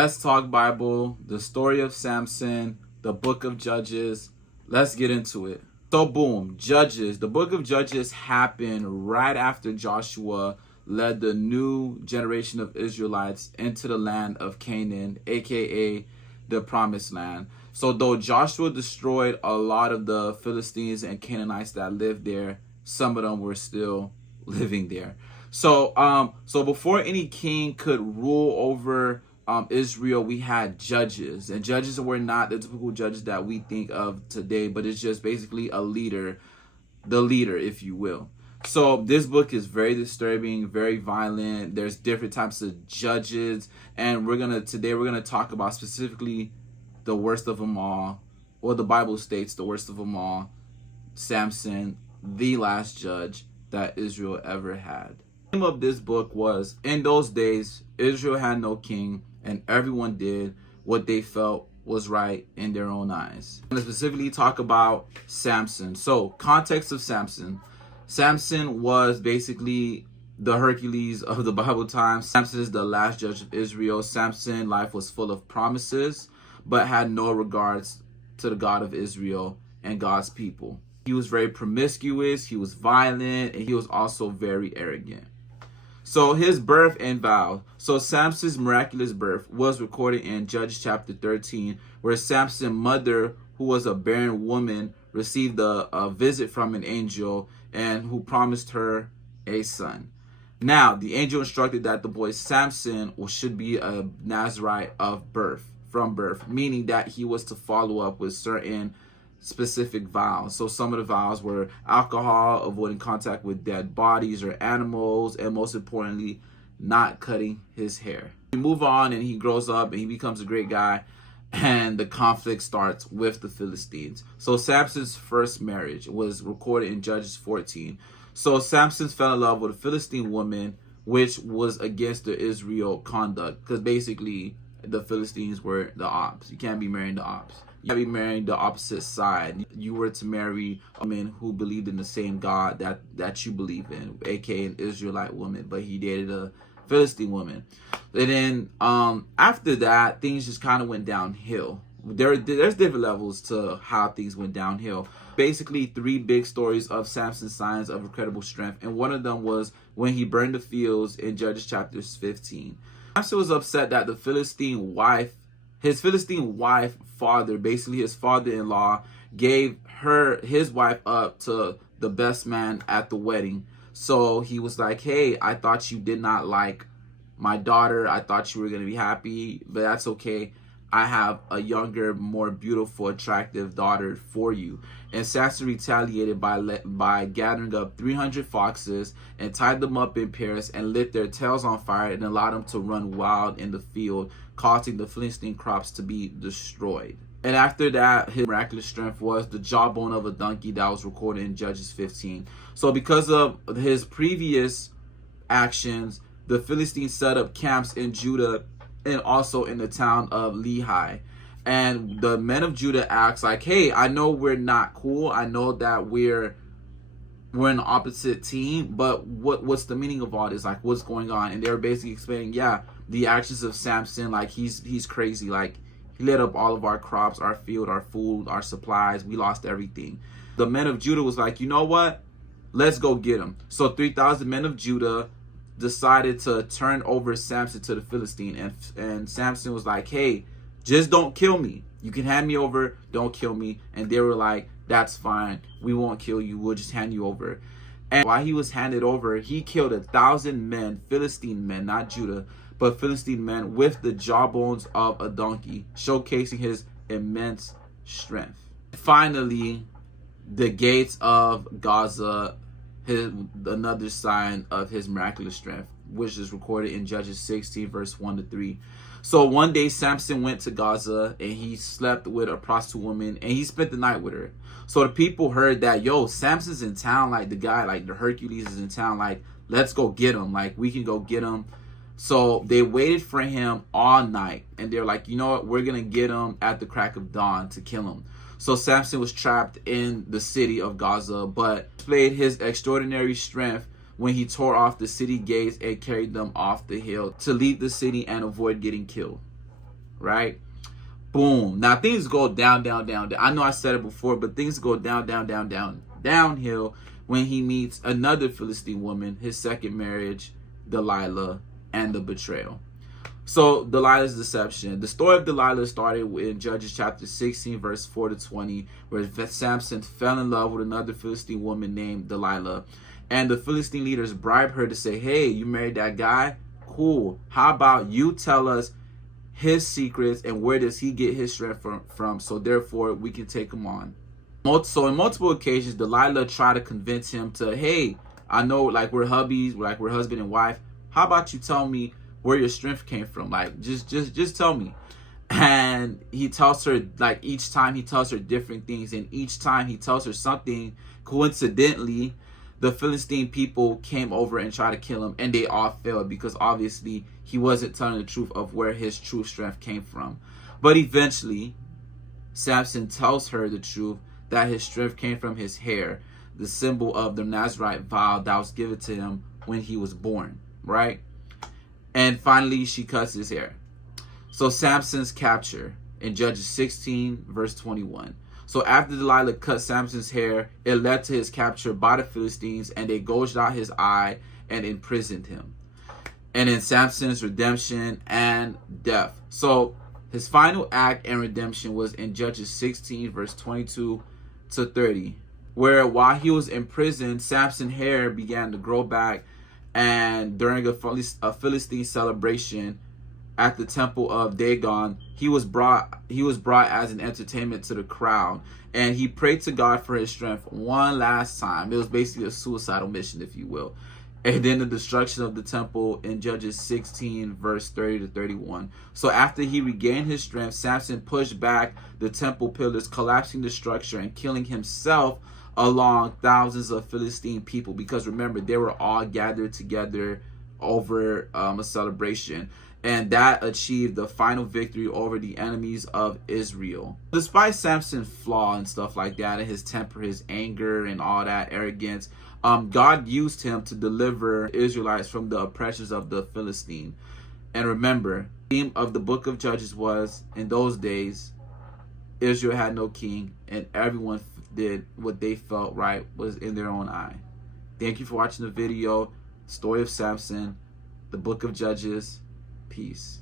Let's talk Bible, the story of Samson, the book of Judges. Let's get into it. So boom, Judges. The book of Judges happened right after Joshua led the new generation of Israelites into the land of Canaan, aka the promised land. So though Joshua destroyed a lot of the Philistines and Canaanites that lived there, some of them were still living there. So before any king could rule over Israel, we had judges, and judges were not the typical judges that we think of today, but it's just basically a leader, the leader, if you will. So this book is very disturbing, very violent. There's different types of judges, and today we're gonna talk about specifically the worst of them all, or the Bible states the worst of them all, Samson, the last judge that Israel ever had. The name of this book was, in those days, Israel had no king, and everyone did what they felt was right in their own eyes. I'm going to specifically talk about Samson. So, context of Samson. Samson was basically the Hercules of the Bible times. Samson is the last judge of Israel. Samson's life was full of promises, but had no regards to the God of Israel and God's people. He was very promiscuous, he was violent, and he was also very arrogant. So his birth and vow. So Samson's miraculous birth was recorded in Judges chapter 13, where Samson's mother, who was a barren woman, received a visit from an angel and who promised her a son. Now, the angel instructed that the boy Samson should be a Nazarite of birth, from birth, meaning that he was to follow up with certain specific vows. So some of the vows were alcohol, avoiding contact with dead bodies or animals, and most importantly, not cutting his hair. We move on and he grows up and he becomes a great guy, and the conflict starts with the Philistines. So Samson's first marriage was recorded in Judges 14. So Samson fell in love with a Philistine woman, which was against the Israel conduct, because basically the Philistines were the ops. You can't be marrying the ops. You gotta be marrying the opposite side. You were to marry a man who believed in the same God that you believe in, aka an Israelite woman, but he dated a Philistine woman. And then after that, things just kind of went downhill. There's different levels to how things went downhill. Basically, three big stories of Samson's signs of incredible strength, and one of them was when he burned the fields in Judges chapter 15. Samson was upset that his Philistine wife father, basically his father-in-law, gave his wife up to the best man at the wedding. So he was like, hey, I thought you did not like my daughter. I thought you were going to be happy, but that's okay. I have a younger, more beautiful, attractive daughter for you. And Samson retaliated by gathering up 300 foxes and tied them up in pairs and lit their tails on fire and allowed them to run wild in the field, causing the Philistine crops to be destroyed. And after that, his miraculous strength was the jawbone of a donkey that was recorded in Judges 15. So because of his previous actions, the Philistines set up camps in Judah and also in the town of Lehi. And the men of Judah asked, like, hey, I know we're not cool. I know that we're in the opposite team, but what's the meaning of all this? Like, what's going on? And they were basically explaining, yeah, the actions of Samson, like he's crazy. Like, he lit up all of our crops, our field, our food, our supplies. We lost everything. The men of Judah was like, you know what? Let's go get him. So 3,000 men of Judah decided to turn over Samson to the Philistine, and Samson was like, hey, just don't kill me. You can hand me over, don't kill me. And they were like, that's fine, we won't kill you, we'll just hand you over. And while he was handed over, he killed 1,000 men, Philistine men, not Judah, but Philistine men, with the jawbones of a donkey, showcasing his immense strength. Finally, the gates of Gaza, another sign of his miraculous strength, which is recorded in Judges 16 verse 1 to 3. So one day Samson went to Gaza and he slept with a prostitute woman and he spent the night with her. So the people heard that, yo, Samson's in town, like the guy, like the Hercules is in town, like let's go get him, like we can go get him. So they waited for him all night and they're like, you know what, we're gonna get him at the crack of dawn to kill him. So Samson was trapped in the city of Gaza, but displayed his extraordinary strength when he tore off the city gates and carried them off the hill to leave the city and avoid getting killed. right? Boom. Now things go down, down, down, down. I know I said it before, but things go down, down, down, down, downhill when he meets another Philistine woman, his second marriage, Delilah, and the betrayal. So Delilah's deception. The story of Delilah started in Judges chapter 16, verse 4 to 20, where Samson fell in love with another Philistine woman named Delilah. And the Philistine leaders bribed her to say, hey, you married that guy? Cool. How about you tell us his secrets and where does he get his strength from, so therefore we can take him on. So in multiple occasions, Delilah tried to convince him to, hey, I know like we're hubbies, like we're husband and wife. How about you tell me where your strength came from? Like just tell me. And he tells her, like each time he tells her different things, and each time he tells her something, coincidentally the Philistine people came over and tried to kill him, and they all failed because obviously he wasn't telling the truth of where his true strength came from. But eventually Samson tells her the truth, that his strength came from his hair, the symbol of the Nazirite vow that was given to him when he was born, right? And finally she cuts his hair. So Samson's capture in Judges 16 verse 21. So after Delilah cut Samson's hair, it led to his capture by the Philistines, and they gouged out his eye and imprisoned him. And in Samson's redemption and death. So his final act and redemption was in Judges 16 verse 22 to 30, where while he was in prison, Samson's hair began to grow back, and during a Philistine celebration at the temple of Dagon, he was brought as an entertainment to the crowd, and he prayed to God for his strength one last time. It was basically a suicidal mission, if you will. And then the destruction of the temple in Judges 16 verse 30 to 31. So after he regained his strength, Samson pushed back the temple pillars, collapsing the structure and killing himself along thousands of Philistine people, because remember, they were all gathered together over a celebration. And that achieved the final victory over the enemies of Israel. Despite Samson's flaw and stuff like that, and his temper, his anger, and all that arrogance, God used him to deliver Israelites from the oppressions of the Philistine. And remember, the theme of the book of Judges was, in those days, Israel had no king, and everyone did what they felt right was in their own eye. Thank you for watching the video. Story of Samson, the book of Judges. Peace.